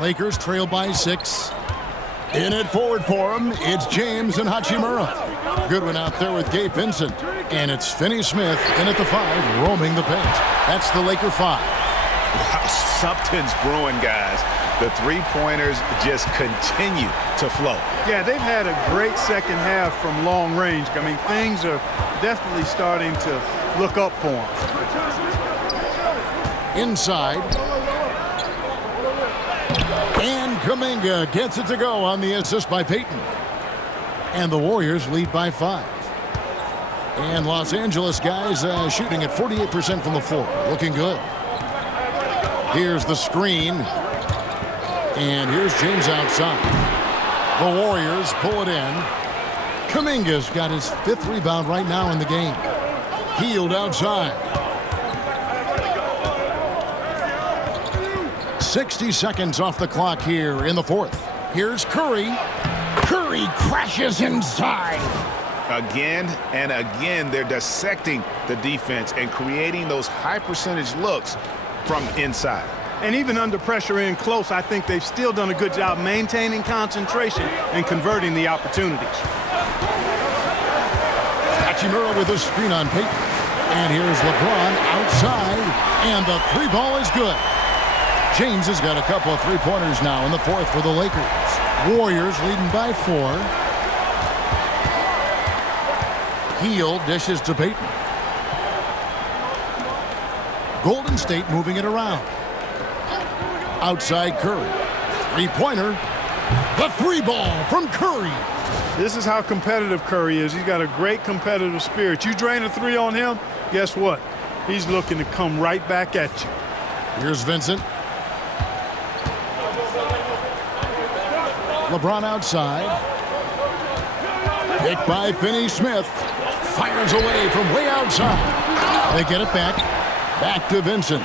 Lakers trail by 6. In it forward for him, it's James and Hachimura. Good one out there with Gabe Vincent. And it's Finney-Smith in at the 5, roaming the paint. That's the Laker 5. Wow, something's brewing, guys. The three-pointers just continue to flow. Yeah, they've had a great second half from long range. I mean, things are definitely starting to look up for them. Inside. And Kuminga gets it to go on the assist by Payton. And the Warriors lead by 5. And Los Angeles guys shooting at 48% from the floor. Looking good. Here's the screen. And here's James outside. The Warriors pull it in. Kuminga's got his 5th rebound right now in the game. Healed outside. 60 seconds off the clock here in the 4th. Here's Curry. Curry crashes inside. Again and again, they're dissecting the defense and creating those high-percentage looks from inside. And even under pressure in close, I think they've still done a good job maintaining concentration and converting the opportunities. Hachimura with a screen on Payton. And here's LeBron outside. And the 3 ball is good. James has got a couple of 3-pointers now in the 4th for the Lakers. Warriors leading by 4. Hield dishes to Payton. Golden State moving it around. Outside Curry. 3-pointer. The 3 ball from Curry. This is how competitive Curry is. He's got a great competitive spirit. You drain a 3 on him, guess what? He's looking to come right back at you. Here's Vincent. LeBron outside. Picked by Finney-Smith. Fires away from way outside. They get it back. Back to Vincent.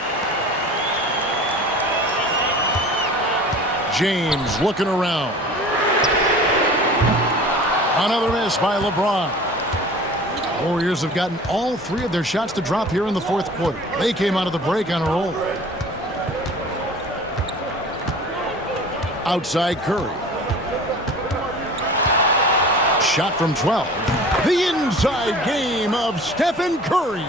James looking around. Another miss by LeBron. Warriors have gotten all 3 of their shots to drop here in the 4th quarter. They came out of the break on a roll. Outside Curry. Shot from 12. The inside game of Stephen Curry.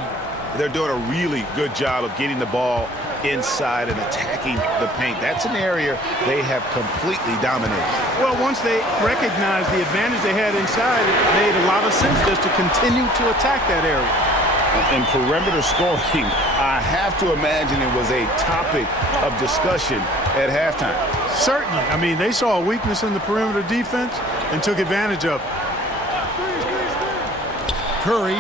They're doing a really good job of getting the ball inside and attacking the paint. That's an area they have completely dominated. Well, once they recognized the advantage they had inside, it made a lot of sense just to continue to attack that area. In perimeter scoring, I have to imagine it was a topic of discussion at halftime. Certainly. I mean, they saw a weakness in the perimeter defense and took advantage of it. Curry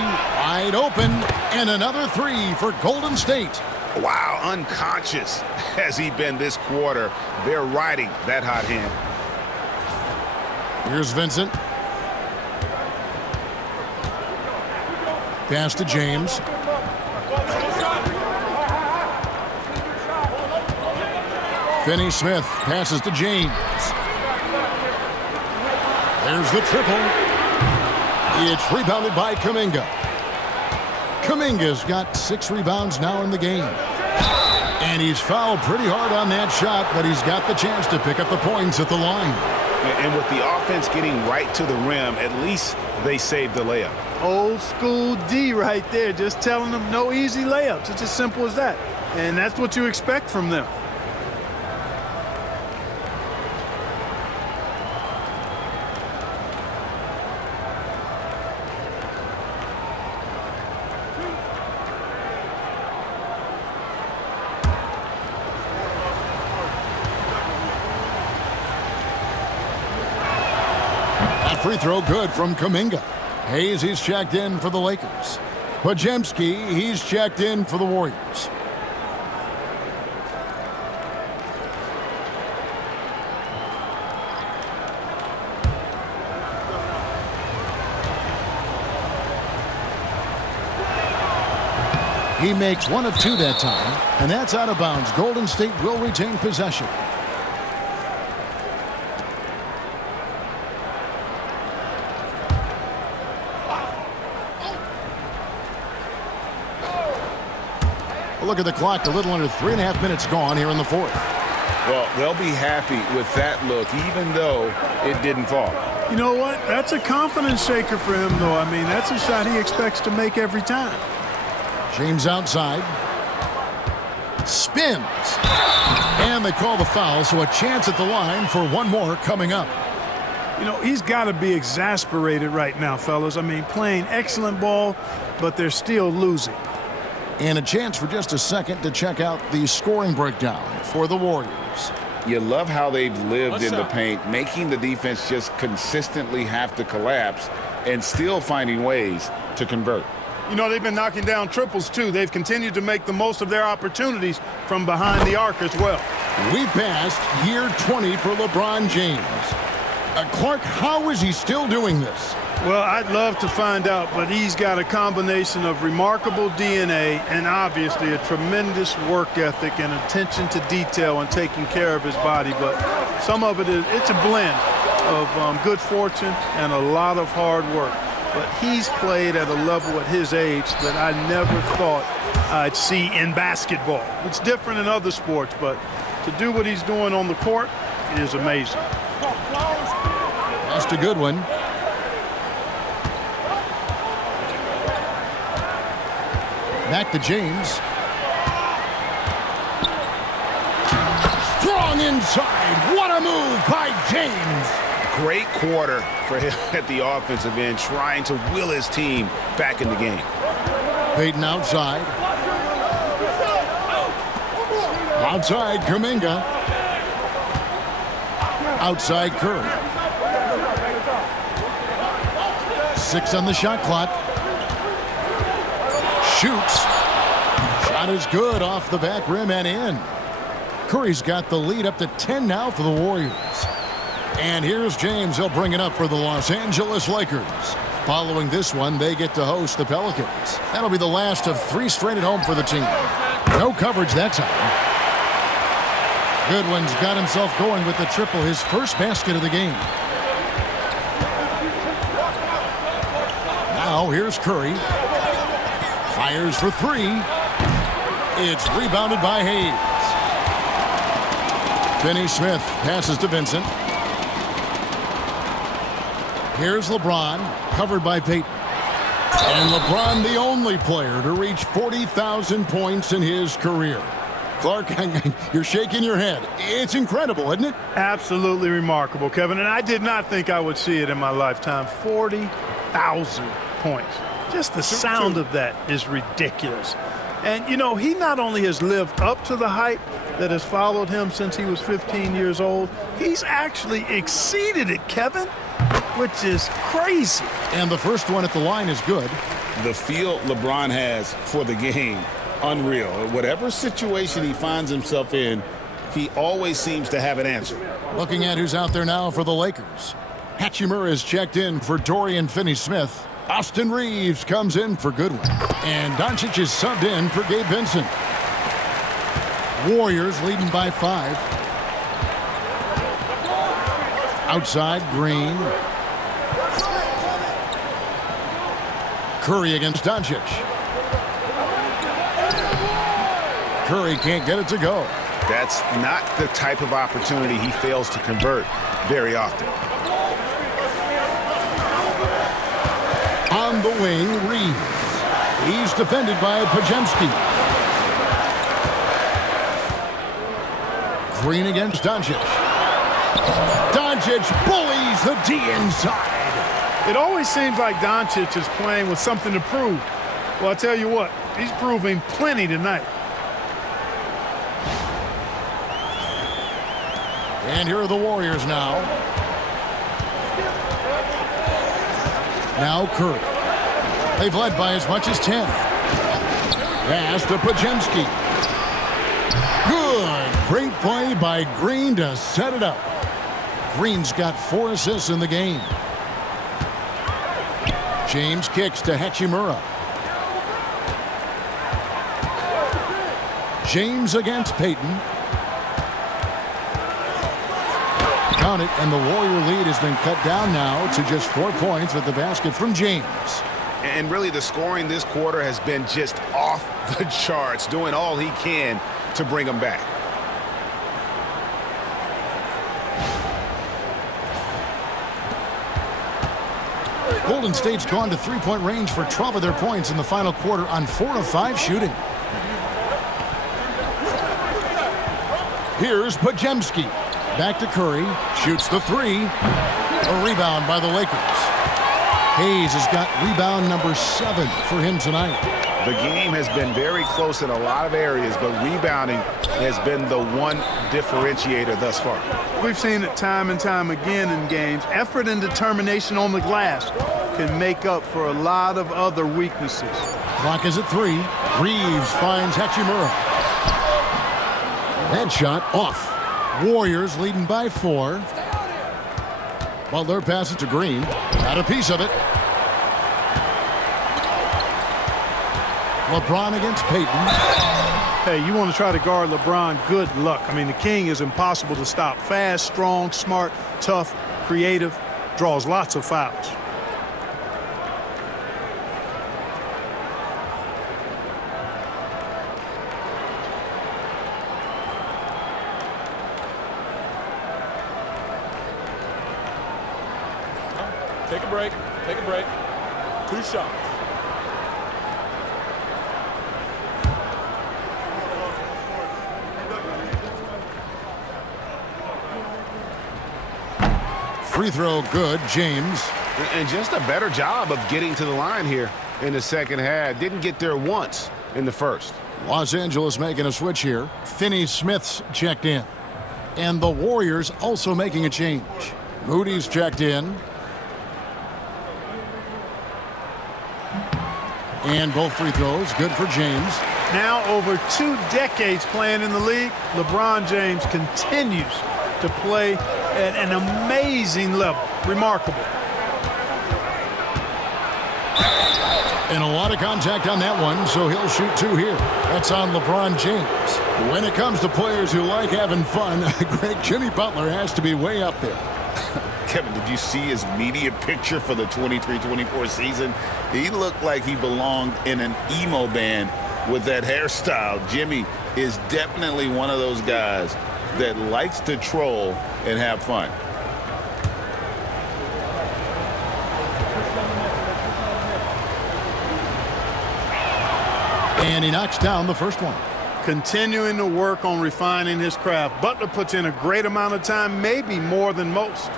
wide open, and another 3 for Golden State. Wow, unconscious has he been this quarter. They're riding that hot hand. Here's Vincent. Pass to James. Finney-Smith passes to James. There's the triple. It's rebounded by Kuminga. Kuminga's got 6 rebounds now in the game. And he's fouled pretty hard on that shot, but he's got the chance to pick up the points at the line. And with the offense getting right to the rim, at least they saved the layup. Old school D right there, just telling them no easy layups. It's as simple as that. And that's what you expect from them. Free throw good from Kuminga. Hayes, he's checked in for the Lakers. Podziemski, he's checked in for the Warriors. He makes 1 of 2 that time, and that's out of bounds. Golden State will retain possession. Look at the clock, a little under 3.5 minutes gone here in the 4th. Well, they'll be happy with that look, even though it didn't fall. You know what? That's a confidence shaker for him, though. I mean, that's a shot he expects to make every time. James outside. Spins. And they call the foul, so a chance at the line for one more coming up. You know, he's got to be exasperated right now, fellas. I mean, playing excellent ball, but they're still losing. And a chance for just a second to check out the scoring breakdown for the Warriors. You love how they've lived in the paint, making the defense just consistently have to collapse and still finding ways to convert. You know, they've been knocking down triples, too. They've continued to make the most of their opportunities from behind the arc as well. We passed year 20 for LeBron James. Clark, how is he still doing this? Well, I'd love to find out, but he's got a combination of remarkable DNA and obviously a tremendous work ethic and attention to detail and taking care of his body. But some of it's a blend of good fortune and a lot of hard work. But he's played at a level at his age that I never thought I'd see in basketball. It's different in other sports, but to do what he's doing on the court is amazing. That's a good one. Back to James. Strong inside. What a move by James. Great quarter for him at the offensive end, trying to will his team back in the game. Payton outside. Outside, Kuminga. Outside, Curry. 6 on the shot clock. Shoots. Shot is good off the back rim and in. Curry's got the lead up to 10 now for the Warriors. And here's James. He'll bring it up for the Los Angeles Lakers. Following this one, they get to host the Pelicans. That'll be the last of 3 straight at home for the team. No coverage that time. Goodwin's got himself going with the triple, his first basket of the game. Now here's Curry. Fires for 3. It's rebounded by Hayes. Finney-Smith passes to Vincent. Here's LeBron, covered by Payton. And LeBron, the only player to reach 40,000 points in his career. Clark, you're shaking your head. It's incredible, isn't it? Absolutely remarkable, Kevin. And I did not think I would see it in my lifetime. 40,000 points. Just the sound of that is ridiculous. And, you know, he not only has lived up to the hype that has followed him since he was 15 years old, he's actually exceeded it, Kevin, which is crazy. And the first one at the line is good. The feel LeBron has for the game, unreal. Whatever situation he finds himself in, he always seems to have an answer. Looking at who's out there now for the Lakers. Hachimura is checked in for Dorian Finney-Smith. Austin Reeves comes in for Goodwin. And Doncic is subbed in for Gabe Vincent. Warriors leading by 5. Outside, Green. Curry against Doncic. Curry can't get it to go. That's not the type of opportunity he fails to convert very often. On the wing, Reeves. He's defended by Pajemski. Green against Doncic. Doncic bullies the D inside. It always seems like Doncic is playing with something to prove. Well, I tell you what, he's proving plenty tonight. And here are the Warriors now. Now Curry. They've led by as much as 10. Pass to Pajemski. Good. Great play by Green to set it up. Green's got 4 assists in the game. James kicks to Hachimura. James against Payton. Count it, and the Warrior lead has been cut down now to just 4 points with the basket from James. And really, the scoring this quarter has been just off the charts, doing all he can to bring them back. Golden State's gone to three-point range for 12 of their points in the final quarter on 4 of 5 shooting. Here's Podziemski. Back to Curry. Shoots the three. A rebound by the Lakers. Hayes has got rebound number 7 for him tonight. The game has been very close in a lot of areas, but rebounding has been the one differentiator thus far. We've seen it time and time again in games. Effort and determination on the glass can make up for a lot of other weaknesses. Clock is at 3. Reeves finds Hachimura. That shot off. Warriors leading by 4. Butler passes to Green. Got a piece of it. LeBron against Payton. Hey, you want to try to guard LeBron, good luck. I mean, the king is impossible to stop. Fast, strong, smart, tough, creative, draws lots of fouls. Take a break. Take a break. 2 shots. Free throw good, James. And just a better job of getting to the line here in the second half. Didn't get there once in the first. Los Angeles making a switch here. Finney-Smith's checked in. And the Warriors also making a change. Moody's checked in. And both free throws good for James. Now over 2 decades playing in the league, LeBron James continues to play at an amazing level. Remarkable. And a lot of contact on that one, so he'll shoot 2 here. That's on LeBron James. When it comes to players who like having fun, Greg, Jimmy Butler has to be way up there. Kevin, did you see his media picture for the 23-24 season? He looked like he belonged in an emo band with that hairstyle. Jimmy is definitely one of those guys that likes to troll and have fun. And he knocks down the first one. Continuing to work on refining his craft. Butler puts in a great amount of time, maybe more than most.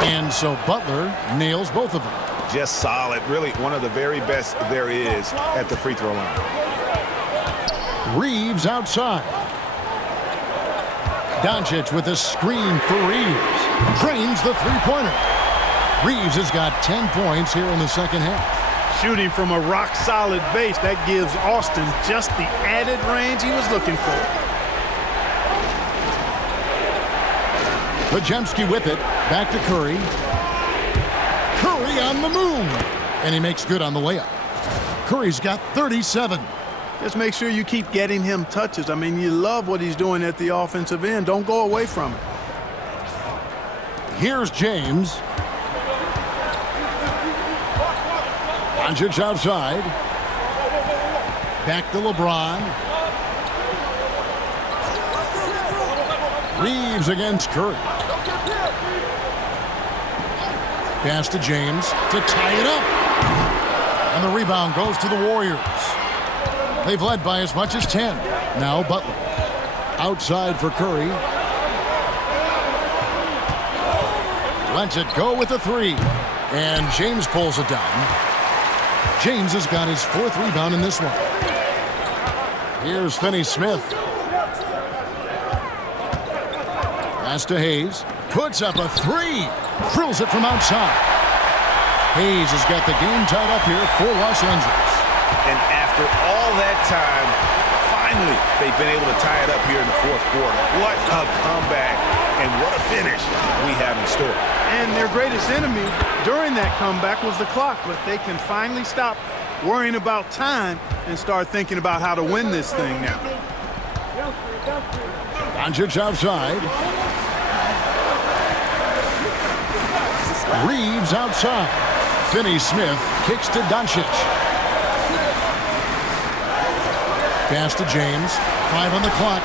And so Butler nails both of them. Just solid. Really one of the very best there is at the free throw line. Reeves outside. Doncic with a screen for Reeves. Drains the three-pointer. Reeves has got 10 points here in the second half. Shooting from a rock-solid base, that gives Austin just the added range he was looking for. Podziemski with it. Back to Curry. Curry on the move. And he makes good on the layup. Curry's got 37. Just make sure you keep getting him touches. I mean, you love what he's doing at the offensive end. Don't go away from it. Here's James. Doncic outside. Back to LeBron. Reeves against Curry. Pass to James to tie it up. And the rebound goes to the Warriors. They've led by as much as 10. Now Butler. Outside for Curry. Lets it go with the three. And James pulls it down. James has got his 4th rebound in this one. Here's Finney-Smith. Pass to Hayes. Puts up a 3. Drills it from outside. Hayes has got the game tied up here for Los Angeles. And after all that time, finally, they've been able to tie it up here in the 4th quarter. What a comeback and what a finish we have in store. And their greatest enemy during that comeback was the clock, but they can finally stop worrying about time and start thinking about how to win this thing now. Doncic outside. Reeves outside. Finney-Smith kicks to Doncic. Pass to James. 5 on the clock.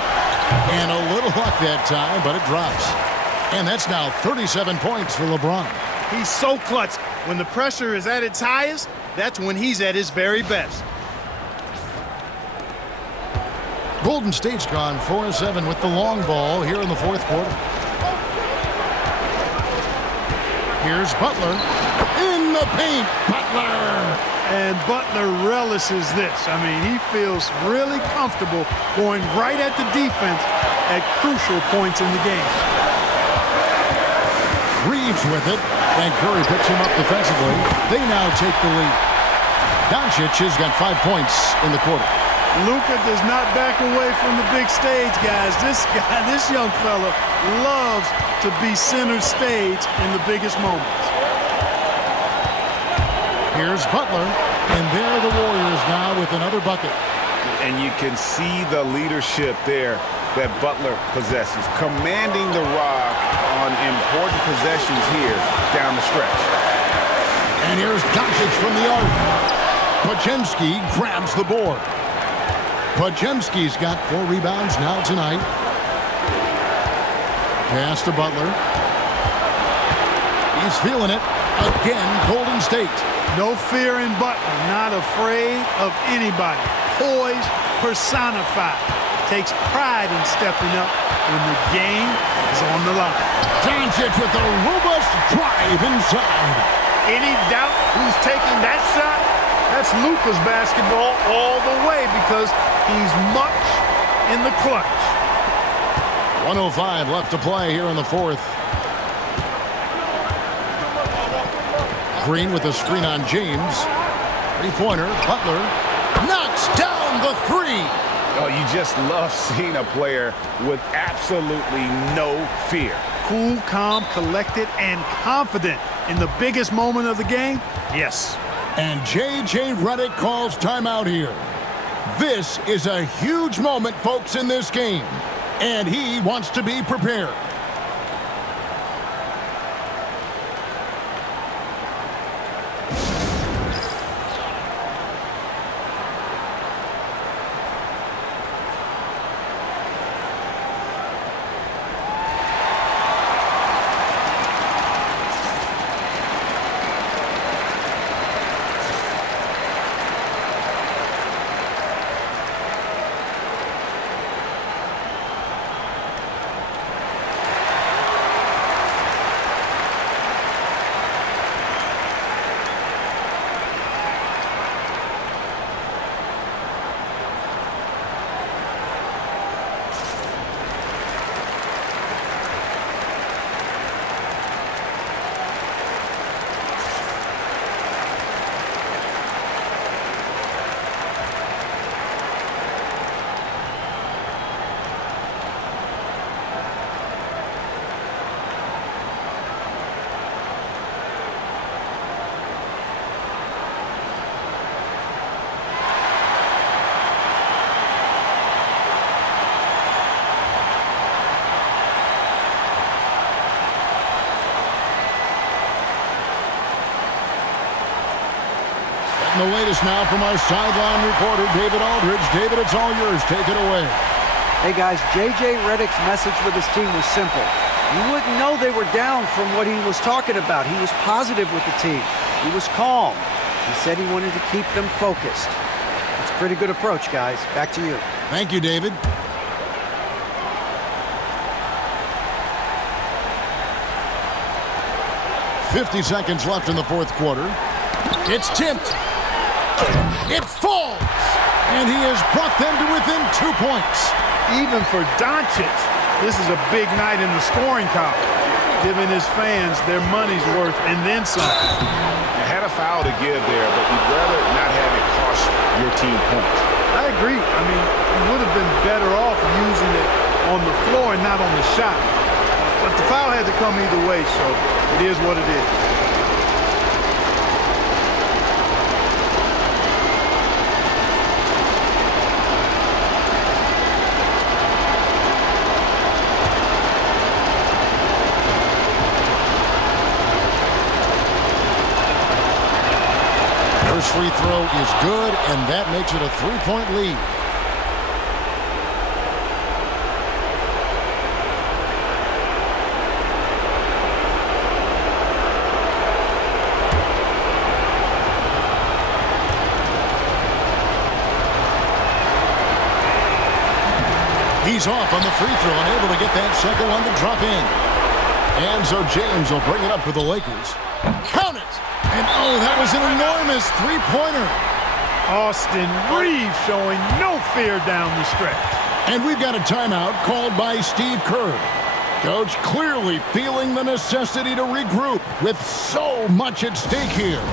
And a little luck that time, but it drops. And that's now 37 points for LeBron. He's so clutch. When the pressure is at its highest, that's when he's at his very best. Golden State's gone 4-7 with the long ball here in the fourth quarter. Here's Butler. In the paint, Butler! And Butler relishes this. I mean, he feels really comfortable going right at the defense at crucial points in the game. Reeves with it, and Curry picks him up defensively. They now take the lead. Doncic has got 5 points in the quarter. Luka does not back away from the big stage, guys. This young fella loves to be center stage in the biggest moments. Here's Butler, and there are the Warriors now with another bucket. And you can see the leadership there that Butler possesses, commanding the rock on important possessions here down the stretch. And here's Doncic from the arc. Podziemski grabs the board. Podziemski's got 4 rebounds now tonight. Pass to Butler. He's feeling it. Again, Golden State. No fear in Butler, not afraid of anybody. Poise personified. Takes pride in stepping up when the game is on the line. Doncic with a robust drive inside. Any doubt who's taking that shot? That's Luka's basketball all the way because he's much in the clutch. 1:05 left to play here in the fourth. Green with a screen on James. Three-pointer. Butler knocks down the 3. Oh, you just love seeing a player with absolutely no fear. Cool, calm, collected, and confident in the biggest moment of the game? Yes. And J.J. Redick calls timeout here. This is a huge moment, folks, in this game. And he wants to be prepared. The latest now from our sideline reporter, David Aldridge. David, it's all yours. Take it away. Hey, guys, J.J. Redick's message with his team was simple. You wouldn't know they were down from what he was talking about. He was positive with the team. He was calm. He said he wanted to keep them focused. It's a pretty good approach, guys. Back to you. Thank you, David. .50 seconds left in the fourth quarter. It's tipped. It falls. And he has brought them to within 2 points. Even for Doncic, this is a big night in the scoring column, giving his fans their money's worth and then some. You had a foul to give there, but you'd rather not have it cost your team points. I agree. I mean, you would have been better off using it on the floor and not on the shot. But the foul had to come either way, so it is what it is. First free throw is good, and that makes it a 3-point lead. He's off on the free throw and able to get that second one to drop in. And so James will bring it up for the Lakers. Count it! And oh, that was an enormous three-pointer. Austin Reeves showing no fear down the stretch. And we've got a timeout called by Steve Kerr. Coach clearly feeling the necessity to regroup with so much at stake here.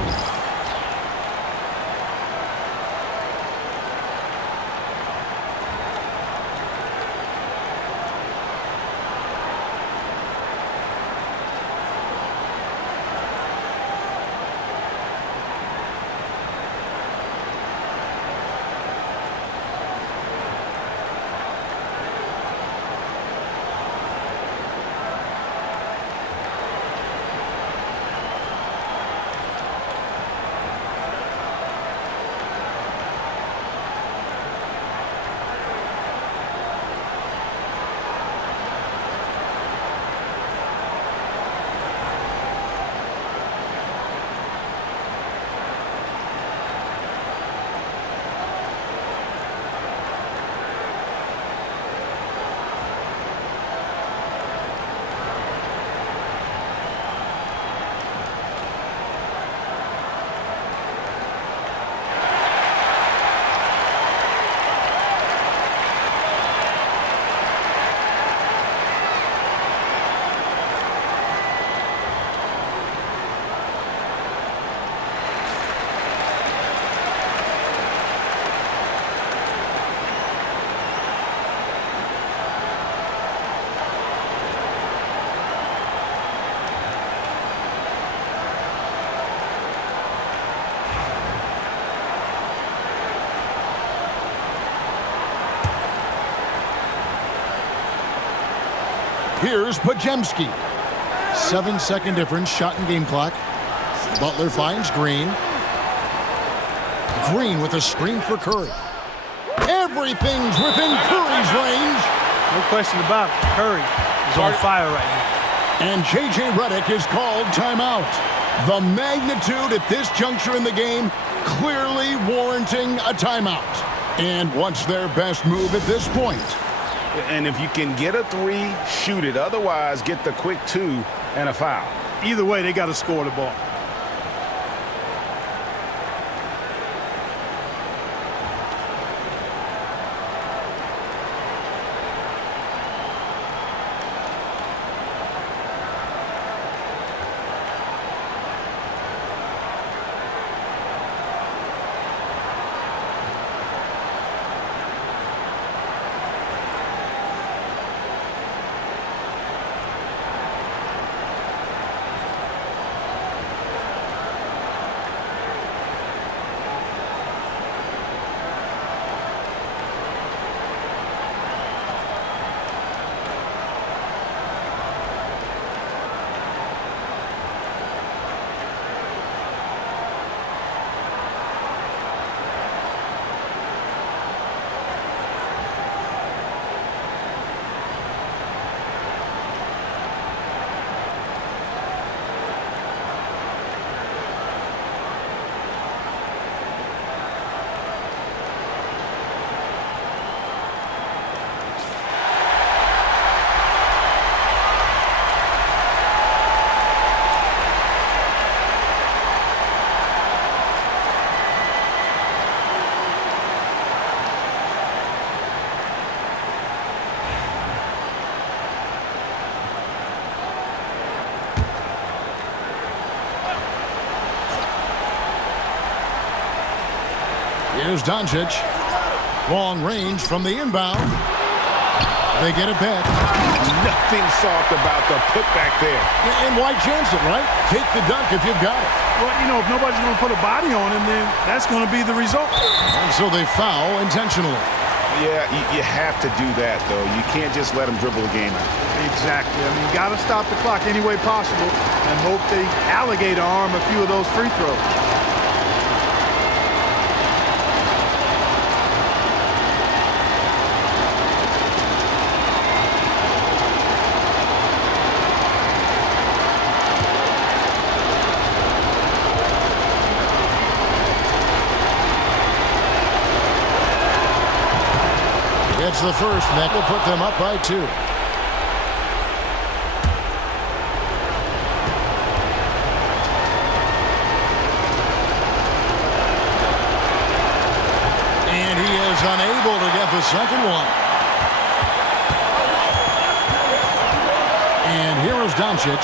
Here's Pajemski. 7-second difference, shot and game clock. Butler finds Green. Green with a screen for Curry. Everything's within Curry's range. No question about it. Curry is on fire right now. And J.J. Redick is called timeout. The magnitude at this juncture in the game clearly warranting a timeout. And what's their best move at this point? And if you can get a three, shoot it. Otherwise, get the quick two and a foul. Either way, they got to score the ball. Here's Doncic. Long range from the inbound. They get it back. Nothing soft about the putback there. And why chance it, right? Take the dunk if you've got it. Well, you know, if nobody's going to put a body on him, then that's going to be the result. And so they foul intentionally. Yeah, you have to do that, though. You can't just let them dribble the game out. Exactly. I mean, you got to stop the clock any way possible and hope they alligator arm a few of those free throws. It's Makes the first, and that will put them up by 2. And he is unable to get the second one. And here is Doncic.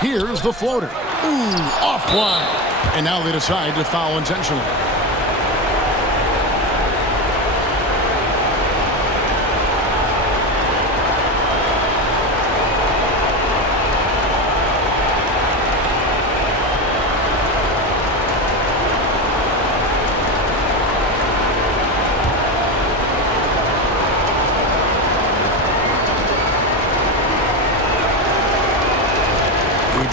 Here's the floater. Ooh, offline. And now they decide to foul intentionally.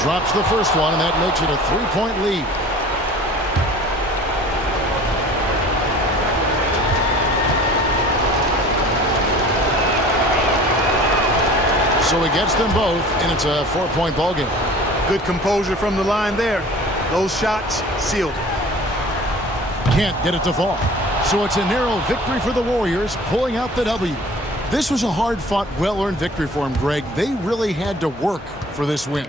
Drops the first one, and that makes it a 3-point lead. So he gets them both, and it's a 4-point ball game. Good composure from the line there. Those shots sealed it. Can't get it to fall. So it's a narrow victory for the Warriors, pulling out the W. This was a hard-fought, well-earned victory for them, Greg. They really had to work for this win.